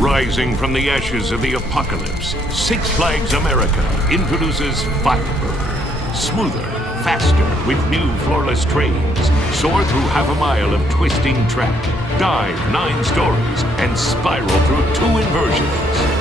Rising from the ashes of the apocalypse, Six Flags America introduces FIREBIRD. Smoother, faster, with new floorless trains. Soar through half a mile of twisting track. Dive 9 stories and spiral through 2 inversions.